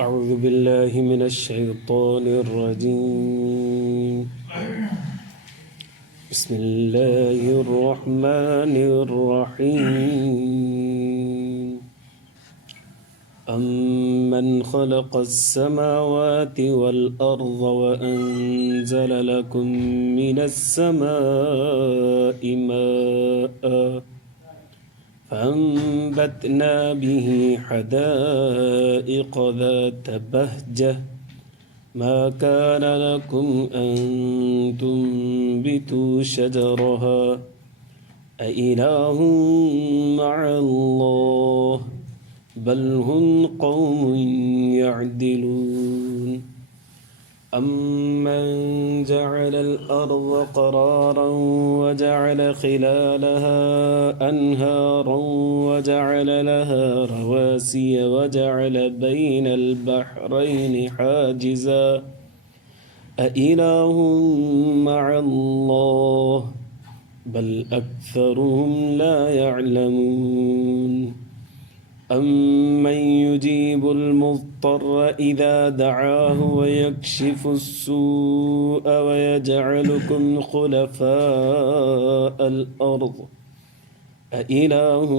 أعوذ بالله من الشيطان الرجيم. بسم الله الرحمن الرحيم. أمن خلق السماوات والأرض وأنزل لكم من السماء ماء فأنبتنا به حدائق ذات بهجة ما كان لكم أن تنبتوا شجرها أإله مع الله بل هم قوم يعدلون. أمن جعل الأرض قرارا وجعل خلالها أنهارا وجعل لها رواسي وجعل بين البحرين حاجزا أإله مع الله بل أكثرهم لا يعلمون. أمن يجيب المضطر إذا دعاه ويكشف السوء ويجعلكم خلفاء الأرض أإله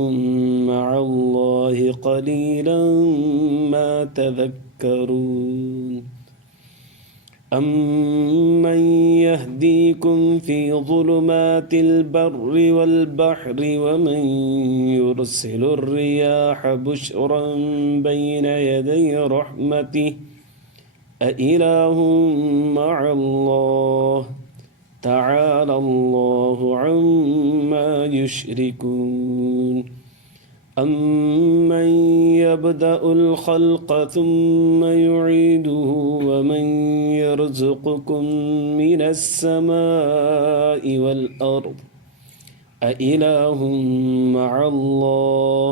مع الله قليلا ما تذكرون. أمن يهديكم في ظلمات البر والبحر ومن يرسل الرياح بشرا بين يدي رحمته أإله مع الله تعالى الله عما يشركون. أمن يبدأ الخلق ثم يعيده ومن يرزقكم من السماء والأرض أإله مع الله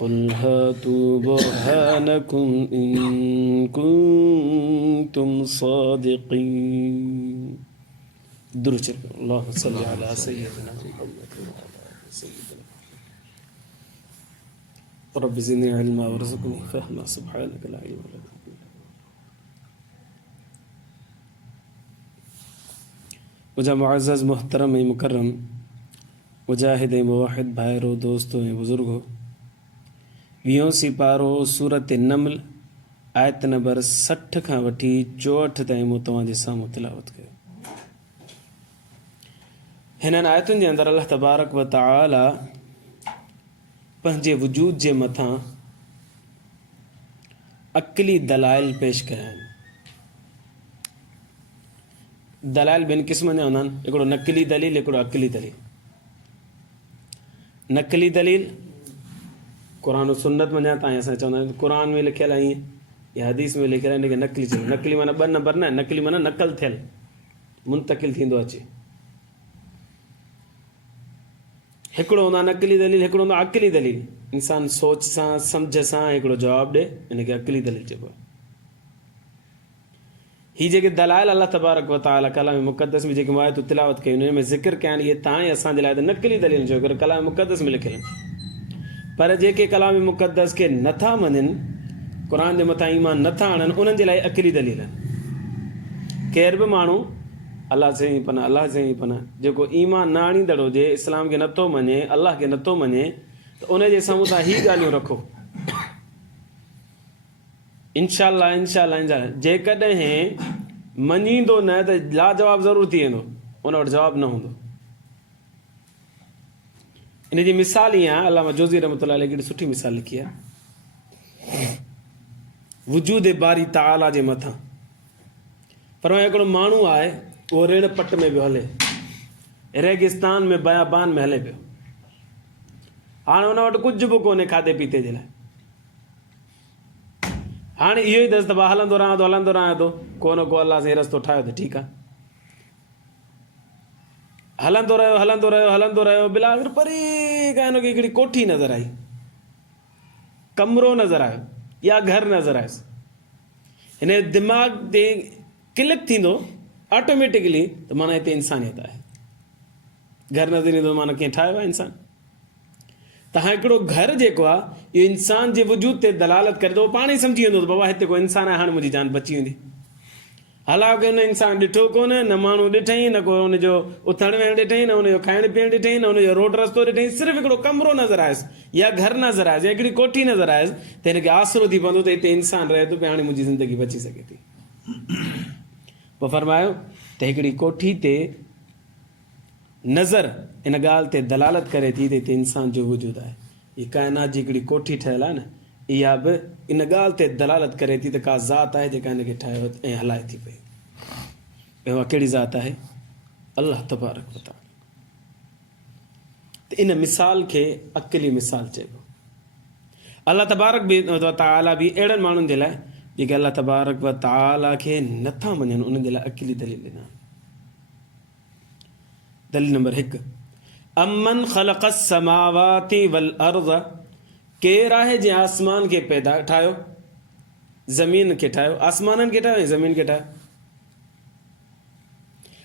قل هاتوا برهانكم إن كنتم صادقين. درود اللهم صل على سيدنا محمد سيدنا رب زدني علما وارزقني فهما سبحانك لا علم لنا. मुझा मुअज़्ज़ज़ मोहतरम ऐं मुकर्रम मुजाहिद ऐं मुवाहिद भाइरो दोस्तो ऐं बुज़ुर्गो 20 सिपारो सूरत नमल आयत नंबर 60 खां वठी 64 ताईं मूं तव्हांजे साम्हूं तिलावत कयो। हिननि आयतुनि जे अंदरि अल्लाह तबारक व तआला पंहिंजे वजूद जे मथां अक़ली दलाइल पेश कया आहिनि। दलाइल ॿिनि क़िस्मनि जा हूंदा आहिनि, हिकिड़ो नक़ली दलील, हिकिड़ो अक़ली दलील। नक़ली दलील क़ुर और सुन्नत मञा था, असां चवंदा आहियूं क़ुर में लिखियल आहे ईअं या हदीस में लिखियल आहे, हिनखे नक़ली चइबो। नक़ली माना 2 नंबर न, नक़ली माना नक़ल थियल, मुंतकिल थींदो अचे। हिकिड़ो हूंदो आहे नक़ली दलील, हिकिड़ो हूंदो आहे अक़ली दलील। इंसान सोच सां सम्झ सां हिकिड़ो जवाबु ॾे, हिनखे अक़ली दलील चइबो आहे। ही जेके दलाइल अल्लाह तबारक व तआला कलाम मुक़द्दस में जेके आयतूं तिलावत कयूं उन में ज़िक्र कया आहिनि, इहे तव्हां असांजे लाइ त नक़ली दलील जो करे कलाम मुक़द्दस में लिखियल आहिनि। पर जेके कलाम मुक़द्दस खे नथा मञनि, क़ुर जे मथां ईमान नथा आणनि, उन्हनि जे लाइ अक़ली दलील आहिनि। केर बि माण्हू अलाह से ई पना, अलाह से ई पना, जेको ईमान न आणींदड़ हुजे, इस्लाम खे नथो मञे, अलाह खे नथो मञे, त उनजे साम्हूं तव्हां ही ॻाल्हियूं रखो। इंशाअल्लाह इंशाअल्लाह इंशाअल्लाह जेकॾहिं मञींदो न त लाजवाब ज़रूरु थी वेंदो, उन वटि जवाबु न हूंदो। इन जी मिसाल ईअं आहे, अल्लामा जोज़ी रहमतुल्लाह अलैह हिकिड़ी सुठी मिसाल लिखी आहे वजूद बारी तआला जे मथां। पर हिकिड़ो माण्हू आहे, उहो रेण पट में पियो हले, रेगिस्तान में बयाबान में हले पियो। हाणे हुन वटि कुझु बि कोन्हे खाधे पीते जे लाइ। हाणे इहो ई अथसि त हलंदो रहां थो, को न को अलाह साईं रस्तो ठाहियो त ठीकु आहे। हलंदो रहियो बिला आख़िर परे खां हिनखे हिकिड़ी कोठी नज़र आई, कमरो नज़र आयो या घर नज़र आयुसि। हिन दिमाग़ ते क्लिक थींदो ऑटोमेटिकली त माना हिते इंसानियत आहे। घर नज़र ईंदो माना कीअं ठाहियो आहे इंसान। तव्हां हिकिड़ो घर जेको आहे इहो इंसान जे वजूद ते दलालत करे थो, पाण ई सम्झी वेंदो त बाबा हिते को इंसान आहे, हाणे मुंहिंजी जान बची वेंदी। हालांकि हुन इंसान ॾिठो कोन, न माण्हू ॾिठई, न को हुनजो उथण वेहण ॾिठई, न हुनजो खाइण पीअण ॾिठई, न हुनजो रोड रस्तो ॾिठई, सिर्फ़ु हिकिड़ो कमिरो नज़र आयुसि या घर नज़र आयुसि या हिकिड़ी कोठी नज़र आयुसि, त हिनखे आसरो थी पवंदो त हिते इंसान रहे थो पियो, हाणे मुंहिंजी ज़िंदगी बची सघे थी। पोइ फरमायो त हिकिड़ी कोठी ते नज़र इन ॻाल्हि ते दलालत करे थी त हिते इंसान जो वजूद आहे। हीअ काइनात जी हिकिड़ी कोठी ठहियलु आहे न, इहा बि इन ॻाल्हि ते दलालत करे थी त का ज़ात आहे जेका हिनखे ठाहियो ऐं हलाए थी पई। उहा कहिड़ी ज़ात आहे? अल्लाह तबारक व तआला। त इन मिसाल खे अक़ली मिसाल चइबो। अल्लाह तबारक व तआला बि अहिड़नि माण्हुनि जे लाइ जेके अल्लाह तबारक व तआला खे नथा मञनि, उन्हनि जे लाइ अक़ली दलील ॾिना। दलील नंबर 1, अमन ख़लक़ अस्समावाति वल अर्ज़, केरु आहे जंहिं आसमान खे पैदा ठाहियो, ज़मीन खे ठाहियो, आसमाननि खे ठाहियो ऐं ज़मीन खे ठाहियो।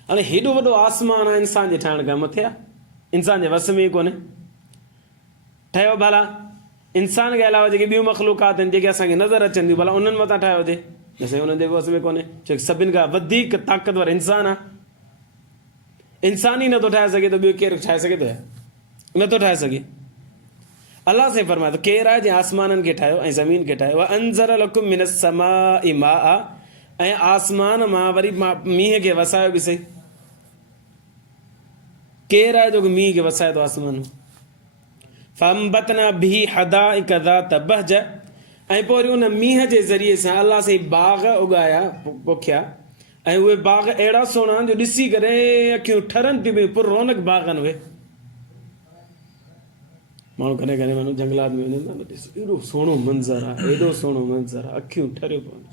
हाणे हेॾो वॾो आसमान आहे इंसान जे ठाहिण खां मथे आहे, इंसान जे वस में ई कोन्हे। ठाहियो भला इंसान के अलावा जेके ॿियूं मख़लूक़ात आहिनि जेके असांखे नज़र अचनि थियूं, भला उन्हनि मथां ठाहियो हुजे, न साईं उन्हनि जे वस में कोन्हे, छो की सभिनि खां वधीक ताक़तवर इंसान आहे। इंसान ई नथो ठाहे सघे त ॿियो केरु ठाहे सघे थो? नथो ठाहे सघे। अलाह साईं फरमाए थो केरु आहे जंहिं आसमाननि खे ठाहियो ऐं ज़मीन खे ठाहियो, वअंज़ल लकुम मिनस समाइ माअ, ऐं आसमान मां वरी मींहं खे वसायो बि सही। केरु आहे जो मींहं खे वसाए थो आसमान में? फअंबतना बिही हदाइक ज़ात बहज, ऐं पोइ वरी उन मींहं जे ज़रिए सां अलाह साईं बाग़ उगाया पोखिया, ऐं उहे बाग़ अहिड़ा सुहिणा जो ॾिसी करे अखियूं ठरनि थियूं पियूं, पुर रौनक बाग़ आहिनि उहे। माण्हू कॾहिं कॾहिं माण्हू जंगलात में वञनि था न, ॾिस एॾो सुहिणो मंज़र आहे, एॾो सुहिणो मंज़र आहे, अखियूं ठरियूं पवनि।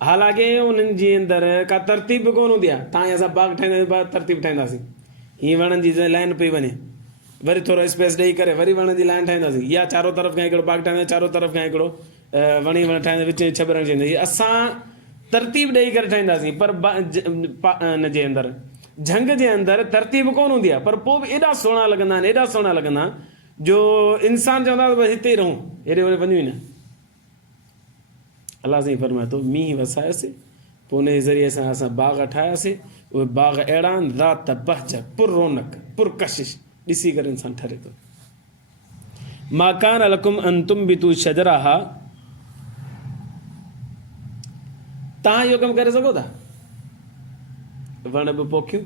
हालांकि उन्हनि जे अंदरि का तरतीब कोन हूंदी आहे। तव्हां असां बाग़ ठाहींदासीं, तरतीब ठाहींदासीं, हीअं वणनि जी लाइन पई वञे, वरी थोरो स्पेस ॾेई करे वरी वणनि जी लाइन ठाहींदासीं, या चारो तरफ़ खां हिकिड़ो बाग़ ठाहींदासीं, चारो तरफ़ खां हिकिड़ो वण ठाहींदासीं, विच में छॿरण चईंदासीं। असां तरतीब ॾेई करे ठाहींदासीं, पर हिन जे अंदरि झंग जे अंदरि तरतीब कोन हूंदी आहे, पर पोइ बि एॾा सुहिणा लॻंदा आहिनि, एॾा सुहिणा लॻंदा जो इंसान चवंदा बसि हिते ई रहूं, हेॾे होॾे वञूं ई न। अलाह साईं फरमाए थो मींहुं वसायोसीं, पोइ उन जे ज़रिए सां असां बाग़ ठाहियासीं, उहे बाग़ अहिड़ा आहिनि ज़ात बहज, पुर रौनक, पुर कशिश, ॾिसी करे इंसान ठरे थो। मा कान लकुम अन तुंबितू शजरहा, तव्हां इहो कमु करे सघो था वण बि पोखियूं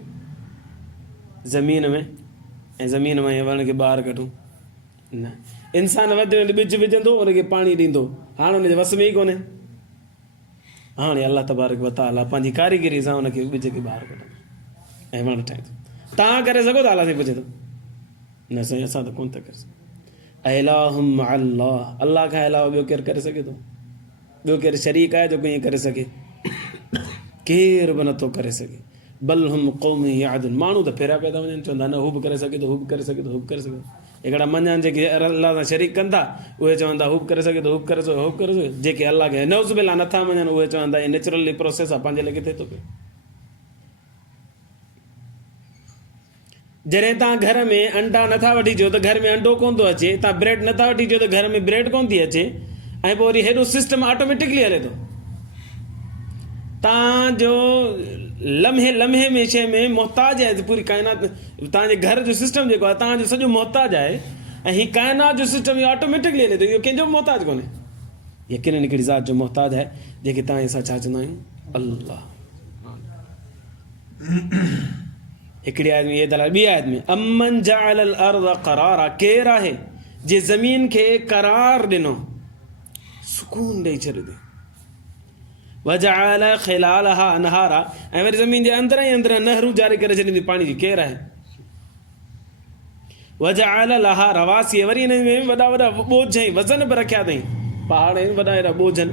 ज़मीन में ऐं ज़मीन मां वण खे ॿाहिरि कढूं? न, इंसान वधि में ॿिज विझंदो, उनखे पाणी ॾींदो, हाणे हुनजे वस में ई कोन्हे। हाणे अल्लाह तबारक व तआला पंहिंजी कारीगरी सां हुनखे ॿिज खे ॿाहिरि कढंदो ऐं वण ठाहींदो। तव्हां करे सघो था? अलाह साईं पुछे थो। न साईं असां त कोन था करे सघूं। इलाहुम अल्लाह, अल्लाह खां अलावा ॿियो केरु करे सघे थो? ॿियो केरु शरीक आहे जेको ईअं करे सघे? केरु बि नथो करे सघे। बल हुम क़ौम यादुन, माण्हू त फेरा पिया था वञनि, चवंदा न हू बि करे सघे थो, हू बि करे सघे थो, हू बि करे सघे थो। हिकिड़ा मञनि जेके अल्लाह सां शरीक कनि था, उहे चवंदा हू बि करे सघे थो, हू बि करे सघे, हू बि करे सघे। जेके अल्लाह खे नौज़ बिल्लाह नथा मञनि, उहे चवंदा इहे नेचुरली प्रोसेस आहे, पंहिंजे लाइ थिए थो पियो। जॾहिं तव्हां घर में अंडा नथा वठी अचो त घर में अंडो कोन थो अचे, तव्हां ब्रेड नथा वठी अचो त घर में ब्रेड कोन थी अचे, ऐं पोइ वरी हेॾो सिस्टम ऑटोमेटिकली हले थो। तव्हांजो लम्हे लम्हे में शइ में मोहताज आहे पूरी काइनात, तव्हांजे घर जो सिस्टम जेको आहे तव्हांजो सॼो मोहताज आहे, ऐं हीअ काइनात जो सिस्टम इहो ऑटोमेटिकली हले थो, इहो कंहिंजो मोहताज कोन्हे। यकीन हिकिड़ी ज़ात जो मोहताज आहे जेके तव्हां असां छा चवंदा आहियूं? अल्लाह। हिकिड़ी आयत में इहे दलाल, ॿी आयत में अमन जअल अल अर्ज़ क़रारा, केरु आहे जे ज़मीन खे करार ॾिनो, सुकून ॾेई छॾियो, वजअल खिलालहा अनहारा, ऐं वरी ज़मीन जे अंदरां ई अंदरां नहरूं जारी करे छॾींदी पाणी जी, केरु आहे? वजअल लहा रवासी, वरी हिन में वॾा वॾा बोझ ऐं वज़न बि रखिया अथई, पहाड़ आहिनि वॾा हेॾा बोझ आहिनि,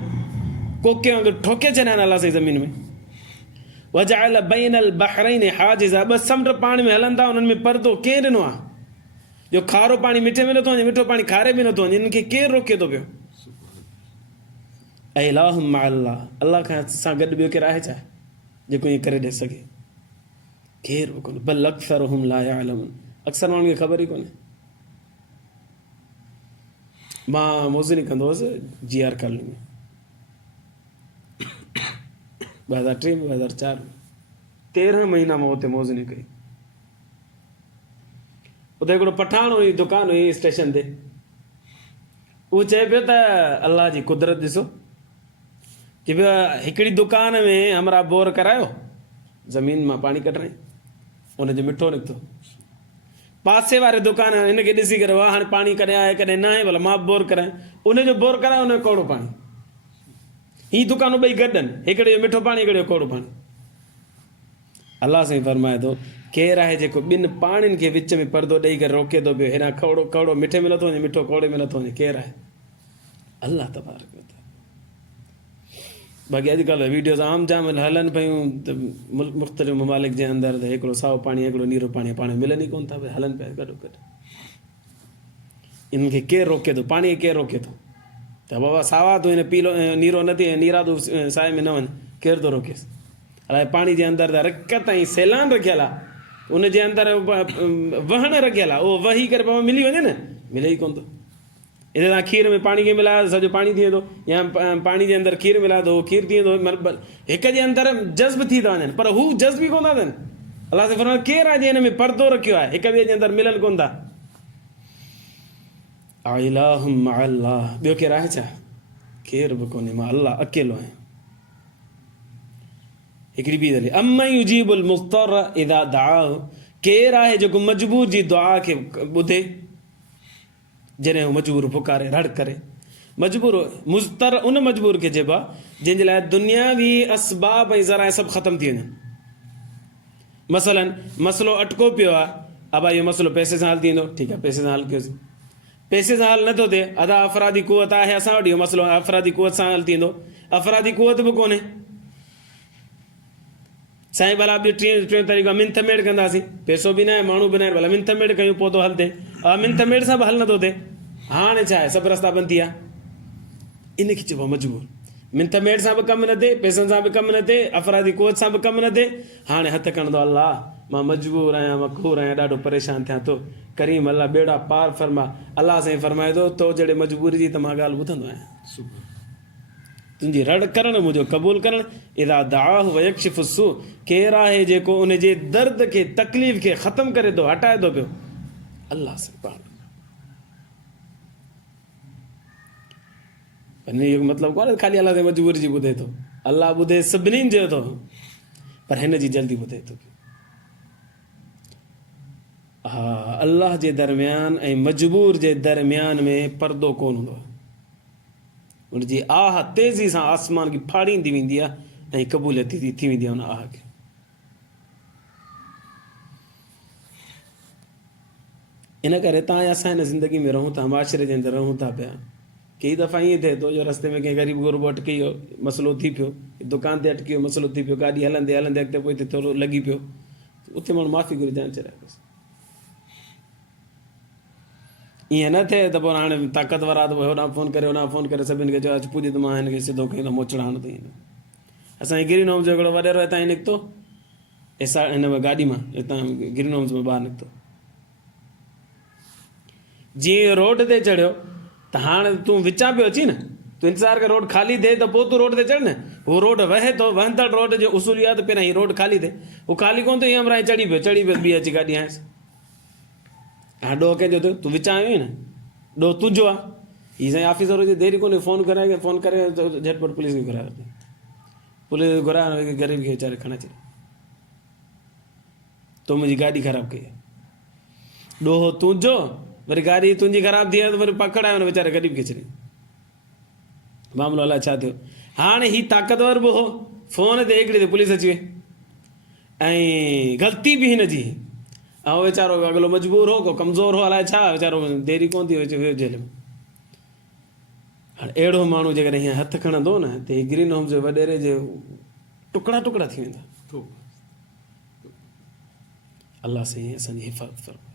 कोके वांगुरु ठोके छॾिया आहिनि अलाह साईं ज़मीन में। वजअल बैनल बहरैन हाजिज़ा, ॿ समुंड पाणी में हलनि था, उन्हनि में परदो केरु ॾिनो आहे जो खारो पाणी मिठे में नथो वञे, मिठो पाणी खारे में नथो वञे, इन्हनि खे केरु रोके थो पियो? इलाहुम अल्लाह, अल्लाह खां सां गॾु ॿियो केरु आहे छा जेको ईअं करे ॾेई सघे? केरु बि कोन्हे। बल अक्सरुहुम ला यअलमून, अक्सर माण्हुनि खे ख़बर ई कोन्हे। मां मोज़नी कंदो हुउसि GR कॉलोनी में 2003 में 2004 में 13 महीना मां हुते मोज़नी कई। उते हिकिड़ो पठाण हुई दुकान हुई स्टेशन ते, उहो चए पियो त अल्लाह जी कुदरत ॾिसो, कि पियो हिकिड़ी दुकान में हमरा बोर करायो, ज़मीन मां पाणी कढाई, उनजो मिठो निकितो। पासे वारे दुकान हिनखे ॾिसी करे वाह हाणे पाणी कॾहिं आहे कॾहिं न आहे, भला मां बोर करायां, उनजो बोर करायो, उनजो कोड़ो पाणी। हीअ दुकानूं ॿई गॾु आहिनि, हिकिड़े जो मिठो पाणी, हिकिड़े जो कोड़ो पाणी। अलाह साईं फरमाए थो केरु आहे जेको ॿिनि पाणियुनि खे विच में पर्दो ॾेई करे रोके थो पियो, हेॾां कौड़ो कौड़ो मिठे में नथो वञे, मिठो कौड़े में नथो वञे, केरु आहे? अल्लाह तबारक व तआला। बाक़ी अॼुकल्ह वीडियोज़ आम जाम हलनि पियूं त मुख़्तलिफ़ ममालिक जे अंदरि त हिकिड़ो साओ पाणी हिकिड़ो नीरो पाणी पाण मिलनि ई कोन था, भई हलनि पिया गॾो गॾु। इन्हनि खे केरु रोके थो? पाणी खे केरु रोके थो? त बाबा सावा तूं हिन पीलो नीरो न थी, नीरा तूं साए में न वञ, केरु थो रोकेसि? अलाए पाणी जे अंदरि त रकत ऐं सैलान रखियल आहे, उनजे अंदरि वहण रखियल आहे, उहो वही करे पाण मिली वञे न, मिले ई कोन थो। हिते तव्हां खीर में पाणी खे मिलायो सॼो पाणी थी वेंदो, या पाणी जे अंदरि खीर मिलायो त उहो खीर थी वेंदो, हिक जे अंदरि जज़्ब थी था वञनि, पर हू जज़्ब ई कोन था थियनि। अलाह से फरमाए केरु आहे जंहिं हिन में पर्दो रखियो आहे, हिक ॿिए जे अंदरि मिलनि कोन था। इलाहुम मअ अल्लाह, ॿियो केरु आहे छा? केरु बि कोन्हे, मां अल्लाह अकेलो आहियां। हिकिड़ी ॿी दलील, अम्मन युजीबुल मुज़्तर इज़ा दआहु, केरु आहे जेको मजबूर जी दुआ खे ॿुधे जॾहिं हू मजबूर पुकारे रड़ करे। मजबूर मुज़्तर उन मजबूर खे चइबो आहे जंहिंजे लाइ दुनियावी असबाब ऐं ज़राए सभु ख़तमु थी वञनि। मसलन मसइलो अटको पियो आहे, अब इहो मसइलो पैसे सां हल थी वेंदो, ठीकु आहे पैसे सां हल कयोसीं, पैसे सां हल नथो थिए, अदा अफ़रादी क़ुवत आहे असां वटि, इहो मसइलो अफ़रादी क़ुवत सां हल थी वेंदो, अफ़रादी क़ुवत बि कोन्हे। साईं भला ॿियो टियों तरीक़ो मिंथ मेड़ कंदासीं, पैसो बि न आहे माण्हू बि न आहे, भला मिंथ मेड़ कयूं पोइ थो हल थिए, मिंथ मेड़ सां बि हल नथो थिए, हाणे छा आहे सभु रस्ता बंदि थी विया, इनखे चइबो आहे मजबूर। मिंथ मेड़ सां बि कमु न थिए, पैसनि सां बि कमु न थिए, अफ़रादी क़ुवत सां बि कमु न थिए, हाणे हथु खणंदो अल्लाह मां मजबूर आहियां, मखूर आहियां, ॾाढो परेशान थियां थो, करीम अल्लाह बेड़ा पार फरमा। अल्लाह साईं फरमाए थो तो जहिड़े मजबूरी जी त मां ॻाल्हि ॿुधंदो आहियां, तुंहिंजी रड़ करणु मुंहिंजो क़बूल करणु। इज़ा दआहु वयक्शिफु सू, केरु आहे जेको उनजे दर्द खे तकलीफ़ खे ख़तमु करे थो, हटाए थो पियो? अल्लाह साईं पाण। इहो मतिलबु कोन्हे ख़ाली अल्लाह जे मजबूरी जी ॿुधे थो, अल्लाह ॿुधे सभिनीनि जो थो, पर हिन जी जल्दी ॿुधे थो। हा, अल्लाह जे दरमियान ऐं मजबूर जे दरमियान में पर्दो कोन हूंदो आहे, उनजी आह तेज़ी सां आसमान खे फाड़ींदी वेंदी आहे ऐं क़बूलियत थी वेंदी आहे उन आह खे। इन करे तव्हां असां हिन ज़िंदगी में रहूं था, माशरे जे अंदरि रहूं था पिया, कई दफ़ा ईअं थिए थो जो रस्ते में कंहिं ग़रीब गुरबो अटकी वियो, मसइलो थी पियो, दुकान ते अटकी वियो, मसइलो थी पियो, गाॾी हलंदे हलंदे अॻिते पोइ थोरो लॻी पियो, उते माण्हू माफ़ी घुरी जान चढ़ाए बसि। ईअं न थिए त पोइ हाणे ताक़तवर आहे त पोइ होॾां फ़ोन करे होॾां फ़ोन करे सभिनि खे चयो अचु पुॼे त मां हिनखे सिधो कईं मोचड़ा हणो अथई। असांजे गिरनोम जो हिकिड़ो वॾेरो हितां ई निकितो, हिन में गाॾी मां हितां गिरनोम्स में ॿाहिरि निकितो, जीअं रोड ते चढ़ियो त हाणे तूं विचां पियो अची न, तूं इंतज़ारु कर रोड ख़ाली थिए त पोइ तूं रोड ते चढ़ न, उहो रोड वहे थो, वहंदड़ रोड जो उसूल आहे त पहिरियों हीअ रोड ख़ाली थिए, उहो ख़ाली कोन थो, हीअं अमराई चढ़ी पियो ॿी अची गाॾी आयसि, हाणे ॾोह कंहिंजो थियो, तूं विचां आयो न, ॾोह तुंहिंजो आहे। हीअ साईं ऑफिसर हुजे देरी कोन्हे, फ़ोन कराए झटपट पुलिस खे घुरायो, पुलिस घुरायो, ग़रीब खे वीचारे खणे अचे, तो मुंहिंजी गाॾी ख़राबु कई आहे, ॾोह तुंहिंजो, वरी गाॾी तुंहिंजी ख़राबु थी आहे त वरी पकड़ायो न वीचारे ग़रीब खे छॾी, मामिलो अलाए छा थियो। हाणे हीअ ताक़तवर बि हो, फ़ोन ते हिकिड़ी ते पुलिस अची वई ऐं ग़लती बि हिन जी, ऐं वीचारो अॻिलो मजबूर हो, को कमज़ोर हो, अलाए छा वीचारो देरी कोन थी वियो जेल में। हाणे अहिड़ो माण्हू जेकॾहिं हीअं हथु खणंदो न त हीअ ग्रीन होम जे वॾेरे जे टुकड़ा टुकड़ा थी वेंदा। अलाह साईं असांजी हिफ़ाज़त फरमाए,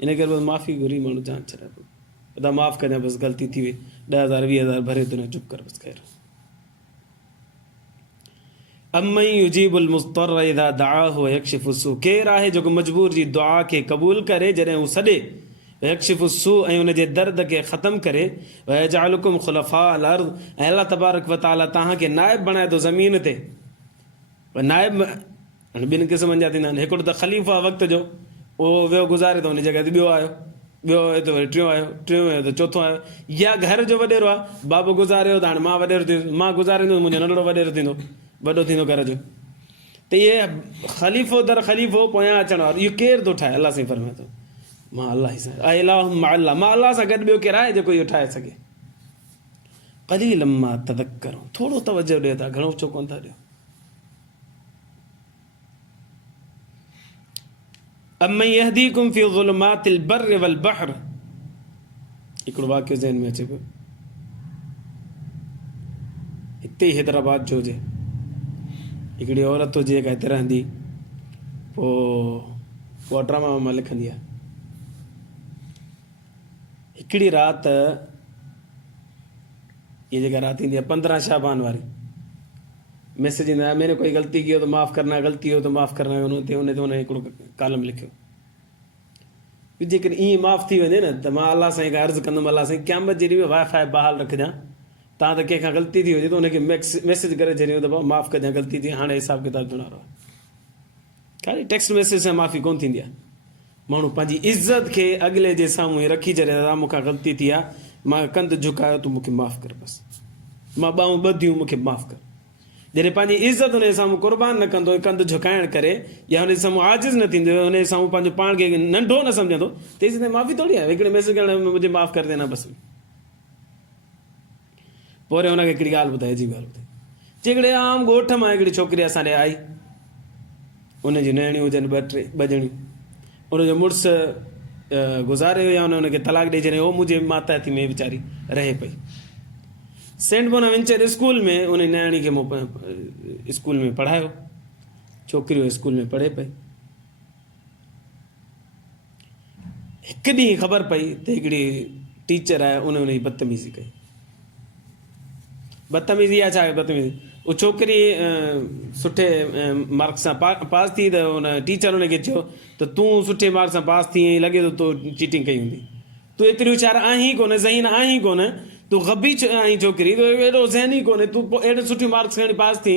इन करे बसि माफ़ी घुरी माण्हू जान छॾाए पियो, अदा माफ़ु कजां बसि गलती थी वई, 10,000 20,000 भरे थो न, चुप कर बसि ख़ैर। अम्मन युजीबुल मुज़्तर इज़ा दआहु वयक्शिफु सू, केरु आहे जेको मजबूर जी दुआ खे क़बूल करे जॾहिं हू सॾे, यक्शिफु सू ऐं उनजे दर्द खे ख़तमु करे वयजअलुकुम खुलफा अल अर्द ऐं अल्लाह तबारक व तआला तव्हांखे नाइब बणाए थो ज़मीन ते नाइब हाणे ॿिनि क़िस्मनि जा थींदा आहिनि हिकिड़ो त ख़लीफ़ा वक़्त जो उहो वियो गुज़ारे थो उन जॻह ते ॿियो आयो ॿियो आयो त वरी टियों आयो त चोथों आयो या घर जो वॾेरो आहे बाबो गुज़ारियो त हाणे मां वॾेरो थींदुसि मां गुज़ारींदुसि मुंहिंजो नंढड़ो वॾेरो थींदो वॾो थींदो घर जो त इहे ख़लीफ़ो दर ख़लीफ़ो पोयां अचण वारो इहो केरु थो ठाहे अलाह साईं फरमाए थो मां अलाह सां अलाह मां अलाह सां गॾु ॿियो केरु आहे जेको इहो ठाहे सघे क़लीलन मा तज़क्करून थोरो तवजो ॾियो था घणो छो कोन था ॾियो अमन यहदीकुम फी ज़ुलुमातिल बर्रि वल बहर हिकिड़ो वाक़ियो ज़हन में अचे पियो हिते ई हैदराबाद जो हुजे हिकिड़ी औरत हुजे जेका हिते रहंदी पोइ उहा ड्रामा वामा लिखंदी आहे हिकिड़ी राति ये जेका रात ईंदी आहे 15 शाबान वारी मैसेज ईंदा मैंने कोई गलती की हो तो माफ़ करना गलती हो तो माफ़ करना उन ते हिकिड़ो कालम लिखियो जेकॾहिं ईअं माफ़ थी वञे न त मां अलाह साईं खां अर्ज़ु कंदुमि अलाह साईं क़यामत जे ॾींहुं वाईफाई बहाल रखजांइ तव्हां त कंहिंखां ग़लती थी हुजे त उनखे मैसेज करे छॾियो त भाउ माफ़ कजांइ ग़लती थी हाणे हिसाब किताब जुड़ारो आहे ख़ाली टेक्स्ट मैसेज सां माफ़ी कोन थींदी आहे माण्हू पंहिंजी इज़त खे अॻिले जे साम्हूं रखी छॾे त मूंखां ग़लती थी आहे मां कंधु झुकायो तूं मूंखे माफ़ु कर बसि मां ॿाहूं ॿधियूं मूंखे माफ़ु कर जॾहिं पंहिंजी इज़त हुन जे साम्हूं क़ुर्बान न कंदो कंधु झुकाइण करे या हुन जे साम्हूं आजिज़ न थींदो हुन जे साम्हूं पंहिंजो पाण खे नंढो न सम्झंदो तेसीं ताईं माफ़ी थोरी आहे हिकिड़े मैसेज करण में मुंहिंजे माफ़ु करे देना बसि पोइ वरी हुनखे हिकिड़ी ॻाल्हि ॿुधाए अजीब ॻाल्हि ॿुधाए जेकॾहिं आम ॻोठ मां हिकिड़ी छोकिरी असां ॾे आई उनजी नैणियूं हुजनि ॿ ॼणियूं उनजो मुड़ुसु गुज़ारे वियो या हुनखे तलाक ॾेई छॾियईं उहो मुंहिंजे माताती में वीचारी रहे पई सेंट बोनावेंचर स्कूल में उन नैणी खे मूं स्कूल में पढ़ायो छोकिरियूं स्कूल में पढ़े पई हिकु ॾींहुं ख़बर पई त हिकिड़ी टीचर आहे उनजी बदतमीज़ी कई बदतमीज़ी आहे छा बदतमीज़ी उहा छोकिरी सुठे मार्क्स सां पास थी त हुन टीचर हुनखे चयो त तूं सुठे मार्क्स सां पास थी ऐं लॻे थो तूं चीटिंग कई हूंदी तूं एतिरी होशियार आहीं कोन ज़हीन आहीं कोन तूं गबी आहीं छोकिरी तूं एॾो ज़हनी कोन्हे तूं एॾो सुठी मार्क्स खणी पास थी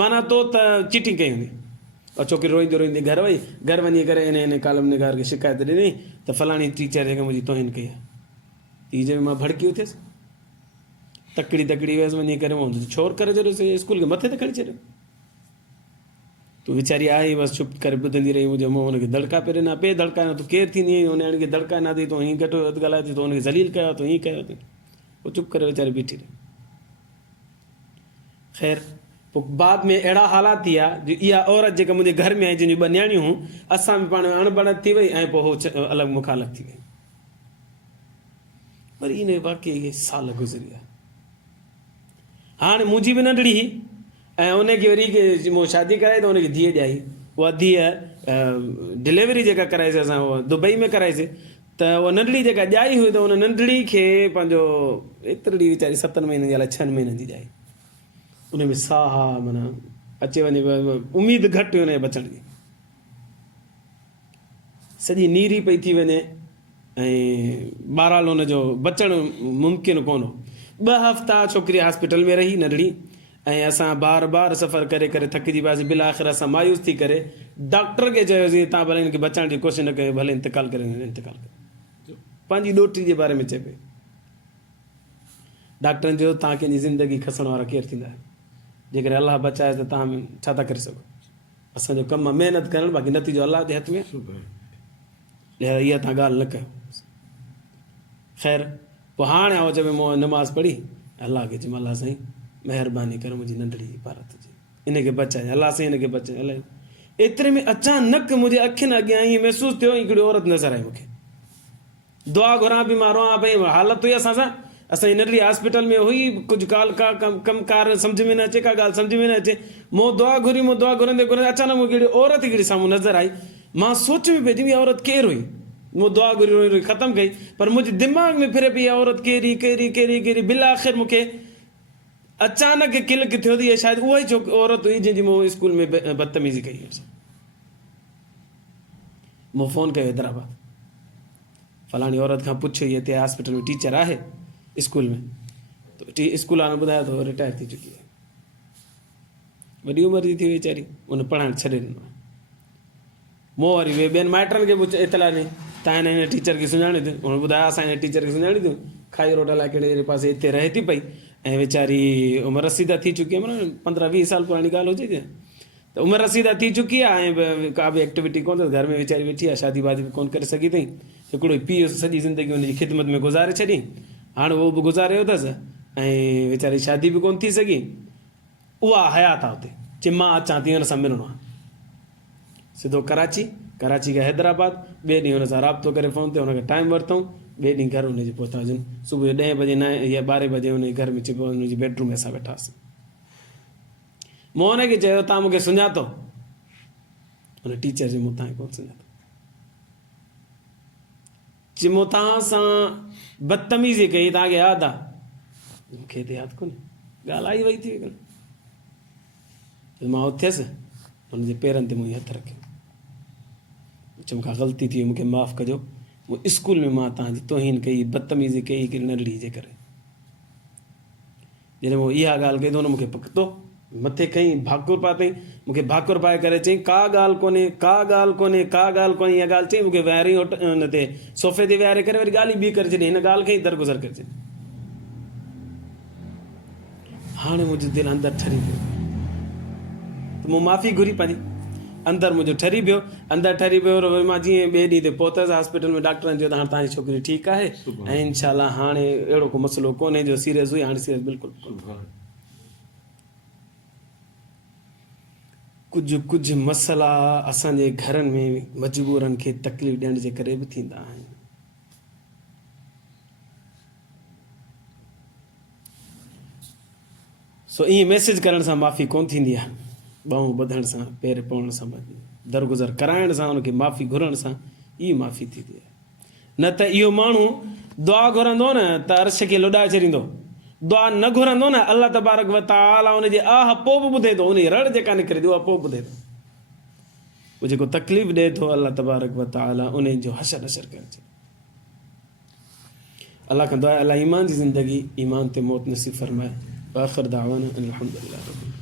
माना तो त चीटिंग कई हूंदी और छोकिरी रोईंदी रोईंदी घर वई घर वञी करे इन कालम निगार खे शिकायत ॾिनी त फलाणी टीचर जेका मुंहिंजी तोहिन कई आहे तीज में मां भड़की उथियसि तकड़ी वियसि वञी करे मां छोर करे छॾियोसि स्कूल खे मथे ते खणी छॾियो तूं वीचारी आई बसि चुप करे ॿुधंदी रही मुंहिंजो मुंहुं हुनखे दड़का पे ॾिना पे दड़का न तूं केरु थींदी हुन खे दड़का न थी तूं हीअं घटि वधि ॻाल्हाए थी तूं हुनखे ज़लील कयो तूं हीअं कयो अथई पोइ चुप करे वीचारी बीठी रही ख़ैर पोइ बाद में अहिड़ा हालात थी विया जो इहा औरत जेका मुंहिंजे घर में आई जंहिंजूं 2 न्याणियूं हुयूं असां बि पाण में अणबणत थी वई ऐं पोइ उहो अलॻि मूंखां अलॻि थी वई वरी इन वाक़ई इहे साल गुज़री विया हाणे मुंहिंजी बि नंढड़ी हुई ऐं उनखे वरी मूं शादी कराई त उनखे धीअ ॼाई उहा धीअ डिलीवरी जेका कराईसीं असां उहा दुबई में कराईसीं त उहा नंढड़ी जेका ॼाई हुई त उन नंढड़ी खे पंहिंजो एतिरी ॾींहुं वीचारी 7 महीननि जी अलाए 6 महीननि जी ॼाई उन में साह माना अचे वञे उमेदु घटि हुई हुनजे बचण जी सॼी नीरी पई थी वञे ऐं बहरहाल हुनजो बचणु मुमकिन कोन हो 2 हफ़्ता छोकिरी हॉस्पिटल में रही नंढड़ी ऐं असां बार सफ़र करे करे थकिजी वियासीं बिल आख़िर असां मायूस थी करे डॉक्टर खे चयोसीं तव्हां भले हिनखे बचाइण जी कोशिशि न कयो भले इंतकाल करे पंहिंजी ॾोहिटी जे बारे में चए पई डॉक्टरनि चयो तव्हां कंहिंजी ज़िंदगी खसण वारा केरु थींदा जेकॾहिं अलाह बचाए त तव्हां छा था करे सघो असांजो कमु आहे महिनत करणु बाक़ी नतीजो अलाह जे हथ में लिहाज़ा इहा तव्हां ॻाल्हि न कयो ख़ैर पोइ हाणे आउं चए मूं नमाज़ पढ़ी अलाह खे चयमि अलाह साईं महिरबानी करे मुंहिंजी नंढड़ी इबारत हुजे इनखे बचाए अलाह साईं हिनखे बचाए अलाए एतिरे में अचानक मुंहिंजे अखियुनि अॻियां ईअं महसूसु थियो हिकिड़ी औरत नज़र आई मूंखे दुआ घुरां पई मां रोआं पई हालत हुई असां सां असांजी नंढड़ी हॉस्पिटल में हुई कुझु कमकार सम्झ में न अचे का ॻाल्हि सम्झ में न अचे मूं दुआ घुरंदे अचानक मूंखे हिकिड़ी औरत हिकिड़ी साम्हूं नज़र आई मां सोच में पइजी इहा औरत केरु हुई मूं दुआ घुरी ख़तमु कई पर मुंहिंजे दिमाग़ में फिरे पई इहा औरत कहिड़ी बिल आख़िर मूंखे अचानक क्लिक थियो थी शायदि उहा ई औरत हुई जंहिंजी मूं स्कूल में बदतमीज़ी कई मूं फ़ोन कयो हैदराबाद फलानी औरत खां पुछो ये हिते हॉस्पिटल में टीचर आहे स्कूल में, तो स्कूल वारनि ॿुधायो त रिटायर थी चुकी आहे, वॾी उमिरि जी थी वई वीचारी, उन पढ़ाइणु छॾे ॾिनो आहे। मूं वरी ॿिए ॿियनि माइटनि खे पुछ इतला ॾिनी, तव्हां हिन टीचर खे सुञाणी अथऊं? हुन ॿुधायो असां हिन टीचर खे सुञाणी अथऊं, खाई रोट लाइ कहिड़े पासे हिते रहे थी पई, ऐं वीचारी उमिरि रसीदा थी चुकी आहे, माना 15-20 साल पुराणी ॻाल्हि हुजे थी, त उमिरि रसीदा थी चुकी आहे ऐं का बि एक्टिविटी कोन अथसि, घर में वीचारी वेठी आहे, शादी वादी बि कोन करे सघी अथई, हिकिड़ो पीउ सॼी ज़िंदगी हुनजी ख़िदमत में गुज़ारे छॾी, हाणे उहो बि गुज़ारे वियो अथसि ऐं वीचारी शादी बि कोन थी सघी, उहा हयात आहे हुते, चई मां अचां थी हुन सां मिलणो आहे। सिधो कराची खां हैदराबाद, ॿिए ॾींहुं हुन सां राब्तो करे फ़ोन ते हुनखे टाइम वरितऊं, ॿिए ॾींहुं घर हुनजी पहुता हुजनि, सुबुह जो 10 बजे 9 या 12 बजे हुनजे घर में चइबो हुनजी बेडरूम में असां वेठासीं। मूं हुनखे चयो तव्हां मूंखे सुञातो? हुन टीचर जे मूं तव्हांखे कोन सुञातो, चई मूं तव्हां सां बदतमीज़ी कई, तव्हांखे यादि आहे? मूंखे हिते यादि कोन्हे, ॻाल्हि आई वई थी, मां उथियसि, हुनजे पेरनि ते मूं हथ रखियो, चयो मूंखां ग़लती थी वई, मूंखे माफ़ु कजो, मूं स्कूल में मां तव्हांजी तौहीन कई, बदतमीज़ी कई हिकिड़ी नंढड़ी जे करे। जॾहिं मूं इहा ॻाल्हि कई त हुन मूंखे पकतो मथे खईं, भाकुर पाए अथई, मूंखे भाकुर पाए करे चई का ॻाल्हि कोन्हे, का ॻाल्हि कोन्हे, का ॻाल्हि कोन्हे, इहा ॻाल्हि चई, मूंखे विहारियईं हुन ते सोफ़े ते विहारे करे वरी ॻाल्हि ई ॿी करे छॾी, हिन ॻाल्हि खे ई दरगुज़र करे छॾी। हाणे मुंहिंजो दिलि अंदरि ठरी पियो, त मूं माफ़ी घुरी पंहिंजी, अंदरि मुंहिंजो ठरी पियो, अंदरि ठरी पियो, वरी मां जीअं ॿिए ॾींहं ते पहुतसि हॉस्पिटल में, डॉक्टरनि चयो त हाणे तव्हांजी छोकिरी ठीकु आहे ऐं इनशाला हाणे अहिड़ो को मसइलो कोन्हे जो सीरियस हुई, हाणे सीरियस बिल्कुलु कोन्हे। कुझु मसइला असांजे घरनि में मजबूरनि खे तकलीफ़ ॾियण जे करे बि थींदा आहिनि। सो ईअं मैसेज करण सां माफ़ी कोन थींदी आहे, ॿाहूं ॿधण सां, पेर पवण सां, दरगुज़र कराइण सां, हुनखे माफ़ी घुरण सां ई माफ़ी थींदी आहे। न त इहो माण्हू दुआ घुरंदो न त अर्श खे लुॾाए छॾींदो, दुआ न घुरंदो न अल्लाह तबारक व तआला हुनजे आह पोइ बि ॿुधे थो, उनजी रड़ जेका निकिरे थी उहा पोइ ॿुधे थो, उहो जेको तकलीफ़ ॾिए थो अल्लाह तबारक व तआला उन जो हशर नशर करे छॾे। अल्लाह खां दुआ, अल्लाह ईमान जी ज़िंदगी, ईमान ते मौत नसीब फरमाए। आख़िर दावाना अनिल हम्दुलिल्लाह।